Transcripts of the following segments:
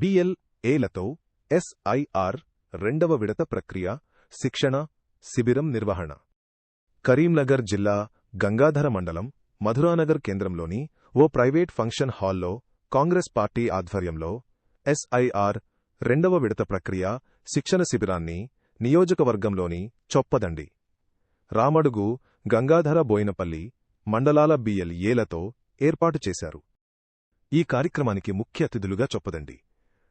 BLAలతో SIR రెండవ విడత ప్రక్రియ శిక్షణ శిబిరం నిర్వహణ. కరీంనగర్ జిల్లా గంగాధర మండలం మధురానగర్ కేంద్రంలోని ఓ ప్రైవేట్ ఫంక్షన్ హాల్లో కాంగ్రెస్ పార్టీ ఆధ్వర్యంలో SIR రెండవ విడత ప్రక్రియ శిక్షణ శిబిరాన్ని నియోజకవర్గంలోని చొప్పదండి, రామడుగు, గంగాధర, బోయినపల్లి మండలాల BLAలతో ఏర్పాటు చేశారు. ఈ కార్యక్రమానికి ముఖ్య అతిథులుగా చొప్పదండి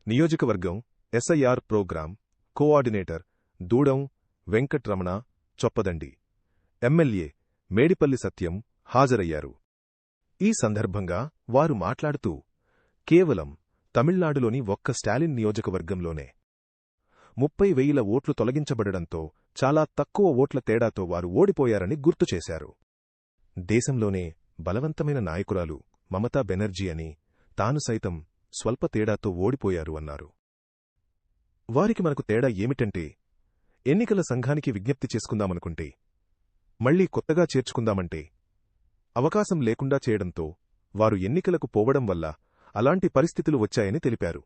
నియోజకవర్గం SIR program coordinator Dudam Venkatramana, Choppadandi MLA Medipalli Satyam హాజరయ్యారు. ఈ సందర్భంగా వారు మాట్లాడుతూ, కేవలం తమిళనాడులోని ఒక్క స్టాలిన్ నియోజకవర్గంలోనే 30,000 ఓట్లు తొలగించబడడంతో చాలా తక్కువ ఓట్ల తేడాతో వారు ఓడిపోయారని గుర్తు చేశారు. దేశంలోనే బలవంతమైన నాయకురాలు మమతా బెనర్జీ అని, తాను సైతం స్వల్ప తేడాతో ఓడిపోయారు అన్నారు. వారికి మనకు తేడా ఏమిటంటే, ఎన్నికల సంఘానికి విజ్ఞప్తి చేసుకుందామనుకుంటే, మళ్లీ కొత్తగా చేర్చుకుందామంటే అవకాశం లేకుండా చేయడంతో వారు ఎన్నికలకు పోవడం వల్ల అలాంటి పరిస్థితులు వచ్చాయని తెలిపారు.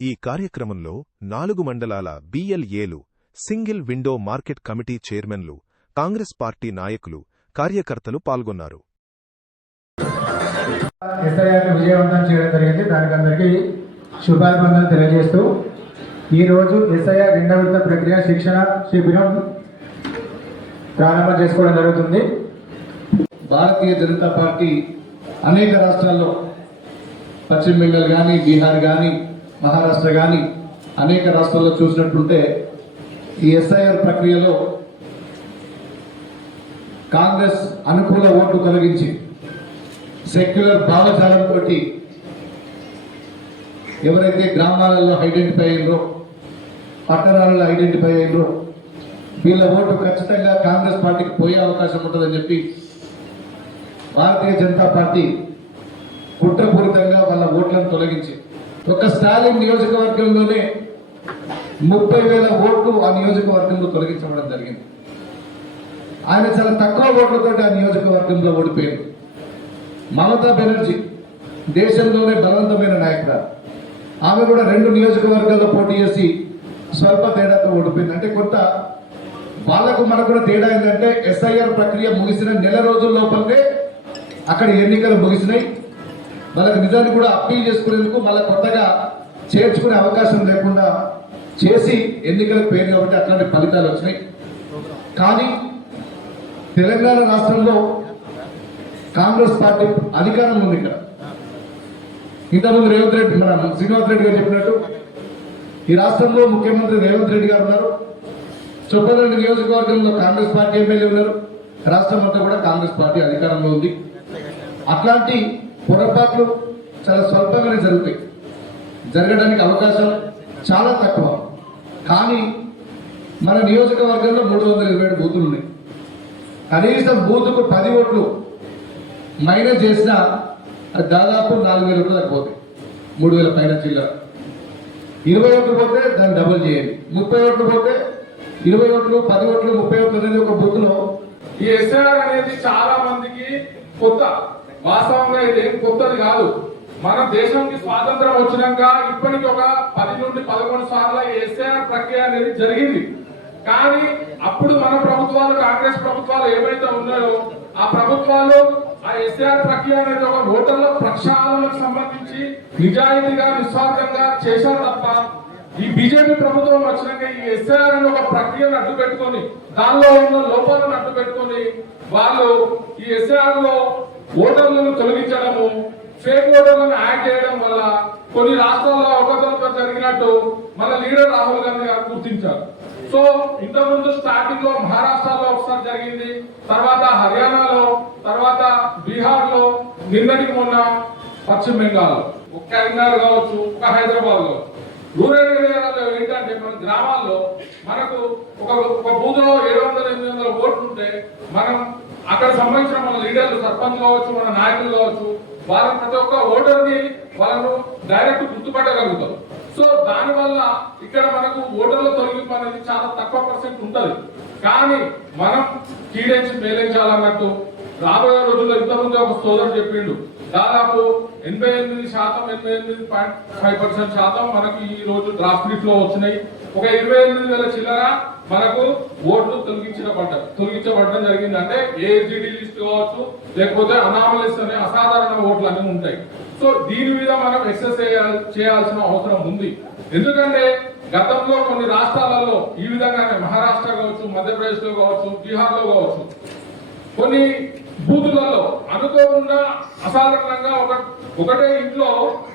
ఈ కార్యక్రమంలో 4 మండలాల BLAలు, సింగిల్ విండో మార్కెట్ కమిటీ చైర్మన్లు, కాంగ్రెస్ పార్టీ నాయకులు, కార్యకర్తలు పాల్గొన్నారు. SIR విజయవంతం చేయడం జరిగింది. దానికి అందరికీ శుభాభినందనలు తెలియజేస్తూ, ఈరోజు SIR రెండవ విడత ప్రక్రియ శిక్షణ శిబిరం ప్రారంభం చేసుకోవడం జరుగుతుంది. భారతీయ జనతా పార్టీ అనేక రాష్ట్రాల్లో, పశ్చిమ బెంగాల్ కానీ, బీహార్ కానీ, మహారాష్ట్ర కానీ అనేక రాష్ట్రాల్లో చూసినట్టుంటే ఈ SIR ప్రక్రియలో కాంగ్రెస్ అనుకూల ఓట్లు కలిగించి సెక్యులర్ భావజాలంతో ఎవరైతే గ్రామాలలో ఐడెంటిఫై అయ్యారో, పట్టణాలలో ఐడెంటిఫై అయ్యారో, వీళ్ళ ఓటు ఖచ్చితంగా కాంగ్రెస్ పార్టీకి పోయే అవకాశం ఉంటుందని చెప్పి భారతీయ జనతా పార్టీ కుట్రపూరితంగా వాళ్ళ ఓట్లను తొలగించి ఒక స్టాలిన్ నియోజకవర్గంలోనే 30,000 ఓట్లు ఆ నియోజకవర్గంలో తొలగించడం జరిగింది. ఆయన చాలా తక్కువ ఓట్లతో ఆ నియోజకవర్గంలో ఓడిపోయారు. మమతా బెనర్జీ దేశంలోనే బలవంతమైన నాయకురాలు. ఆమె కూడా 2 నియోజకవర్గాల్లో పోటీ చేసి స్వల్ప తేడాతో ఓడిపోయింది. అంటే కొంత వాళ్లకు మనకు కూడా తేడా ఏంటంటే, SIR ప్రక్రియ ముగిసిన నెల రోజుల లోపలనే అక్కడ ఎన్నికలు ముగిసినాయి. వాళ్ళకి నిజానికి కూడా అప్పీల్ చేసుకునేందుకు మళ్ళీ కొత్తగా చేర్చుకునే అవకాశం లేకుండా చేసి ఎన్నికలకు పోయింది కాబట్టి అట్లాంటి ఫలితాలు వచ్చినాయి. కానీ తెలంగాణ రాష్ట్రంలో కాంగ్రెస్ పార్టీ అధికారం ఉంది. ఇక్కడ ఇంతకుముందు రేవంత్ రెడ్డి, మన శ్రీనివాస్ రెడ్డి గారు చెప్పినట్టు ఈ రాష్ట్రంలో ముఖ్యమంత్రి రేవంత్ రెడ్డి గారు ఉన్నారు. చొప్పదండి నియోజకవర్గంలో కాంగ్రెస్ పార్టీ ఎమ్మెల్యే ఉన్నారు. రాష్ట్రం అంతా కూడా కాంగ్రెస్ పార్టీ అధికారంలో ఉంది. అట్లాంటి పొరపాట్లు చాలా స్వల్పంగానే జరుగుతాయి, జరగడానికి అవకాశం చాలా తక్కువ. కానీ మన నియోజకవర్గంలో 327 బూతులు ఉన్నాయి. కనీసం బూతుకు 10 ఓట్లు మైనస్ చేసినా అది దాదాపు 4,000 ఓట్లు తగ్గిపోతాయి. 3,000 పైన చిల్లర. 20 ఓట్లు పోతే దాన్ని డబుల్ చేయండి. 30 ఓట్లు పోతే 20 ఓట్లు, 10 ఓట్లు, 30 ఓట్లు అనేది ఒక బూత్ లో. ఈ SIR అనేది చాలా మందికి కొత్త. వాస్తవంగా ఇది కొత్తది కాదు. మన దేశంకి స్వాతంత్రం వచ్చినాక ఇప్పటికి ఒక 10 నుండి 11 సార్లు ఈ SIR ప్రక్రియ అనేది జరిగింది. కానీ అప్పుడు మన ప్రభుత్వాలు, కాంగ్రెస్ ప్రభుత్వాలు ఏవైతే ఉన్నాయో ఆ ప్రభుత్వాలు ఆ SIR ప్రక్రియ అనేది ఒక ఓటర్ల ప్రక్షాళనకు సంబంధించి నిజాయితీగా, నిస్వార్థంగా చేశారు తప్ప, ఈ బీజేపీ ప్రభుత్వం వచ్చినాక ఈ SIR అనే ఒక ప్రక్రియను అడ్డు పెట్టుకొని, దానిలో ఉన్న లోపాలను అడ్డు పెట్టుకొని వాళ్ళు ఈ SIR లో ఓటర్లను తొలగించడము, ఫేక్ ఓటర్లను యాడ్ చేయడం వల్ల కొన్ని రాష్ట్రాల్లో అవకతవకలు జరిగినట్టు మన లీడర్ రాహుల్ గాంధీ గారు గుర్తించారు. సో ఇంతకుముందు స్టార్టింగ్ లో మహారాష్ట్రలో ఒకసారి జరిగింది, తర్వాత హర్యానాలో, తర్వాత బీహార్ లో, నిన్నటికి మొన్న పశ్చిమ బెంగాల్, ఒక కరీంనగర్ కావచ్చు, ఒక హైదరాబాద్ లో. రూరల్ ఏరియాలో ఏంటంటే మన గ్రామాల్లో మనకు ఒక బూత్ లో 700-800 ఓట్లు ఉంటే మనం అక్కడ సంబంధించిన మన లీడర్లు, సర్పంచ్ కావచ్చు, మన నాయకులు కావచ్చు, వాళ్ళ ప్రతి ఒక్క ఓటర్ని వాళ్ళను డైరెక్ట్ గుర్తుపట్టగలుగుతాం. సో దానివల్ల ఇక్కడ మనకు ఓటర్ల తొలగింపు అనేది చాలా తక్కువ % ఉంటుంది. కానీ మనం కీడెంచి మేలించాలన్నట్టు రాబోయే రోజుల్లో ఇంతకుముందు ఒక సోదరుడు చెప్పిండు, దాదాపు 88.5% మనకు ఈ రోజు డ్రాఫ్ట్ లిస్ట్ లో వచ్చినాయి. ఒక 28,000 చిల్లర మనకు ఓట్లు తొలగించబడడం జరిగింది. అంటే ఏజీడీ లిస్ట్ కావచ్చు, లేకపోతే అనామలీస్ అనే అసాధారణ ఓట్లు అన్ని ఉంటాయి. సో దీని మీద మనం ఎక్సర్సైజ్ చేయాల్సిన అవసరం ఉంది. ఎందుకంటే గతంలో కొన్ని రాష్ట్రాలలో ఈ విధంగానే మహారాష్ట్ర కావచ్చు, మధ్యప్రదేశ్ లో కావచ్చు, బీహార్ లో కావచ్చు, కొన్ని బూతులలో అనుకోకుండా అసాధారణంగా ఒకటే ఇంట్లో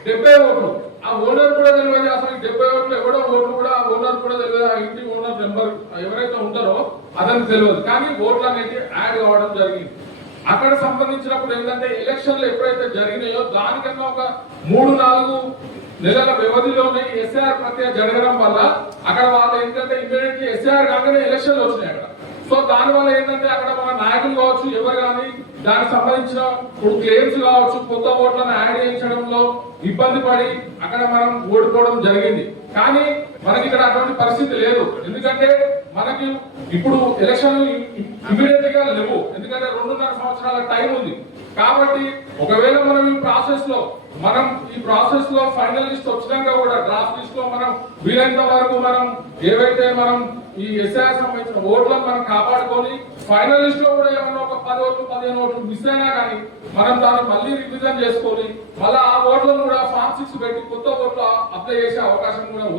70 ఓట్లు, ఆ ఓనర్ కూడా తెలియదు. అసలు 70 ఓట్లు ఎవడో ఓట్లు కూడా ఆ ఓనర్ కూడా తెలియదు. ఆ ఇంటి ఓనర్ నెంబర్ ఎవరైతే ఉంటారో అతనికి తెలియదు. కానీ ఓట్లు అనేది యాడ్ కావడం జరిగింది. అక్కడ సంబంధించినప్పుడు ఏంటంటే ఎలక్షన్లు ఎప్పుడైతే జరిగినాయో దానికన్నా ఒక 3-4 నెలల వ్యవధిలోనే ఎస్ఐఆర్ ప్రక్రియ జరగడం వల్ల అక్కడ వాళ్ళు ఏంటంటే ఇమీడియట్లీ ఎస్ఐఆర్ కాగానే ఎలక్షన్లు వచ్చినాయి అక్కడ. సో దాని వల్ల ఏంటంటే అక్కడ మన నాయకులు కావచ్చు, ఎవరు కానీ దానికి సంబంధించిన క్లెయిమ్స్ కావచ్చు, కొత్త ఓట్లను యాడ్ చేయించడంలో ఇబ్బంది పడి అక్కడ మనం ఓడిపోవడం జరిగింది. కానీ మనకి ఇక్కడ అటువంటి పరిస్థితి లేదు. ఎందుకంటే మనకి ఇప్పుడు ఎలక్షన్లు ఇమీడియట్ గా లేవు. ఎందుకంటే 2.5 సంవత్సరాల టైం ఉంది. కాబట్టి ఒకవేళ మనం ఈ ప్రాసెస్ లో ఫైనల్ లిస్ట్ వచ్చినాక కూడా డ్రాఫ్ట్ లిస్ట్ లో మనం వీలైనంత వరకు మనం ఏవైతే మనం ఈ ఎస్ఐఆర్ సంబంధించిన ఓట్లను మనం కాపాడుకొని ఫైనల్ లిస్ట్ లో కూడా ఏమన్నా ఒక 10 ఓట్లు 15 ఓట్లు మిస్ అయినా కానీ మనం దాన్ని మళ్ళీ రివిజన్ చేసుకొని మళ్ళీ ఆ ఓట్లను కూడా ఫామ్ 6 పెట్టి కొత్త ఓట్లు అప్లై చేసే అవకాశం కూడా ఉంది.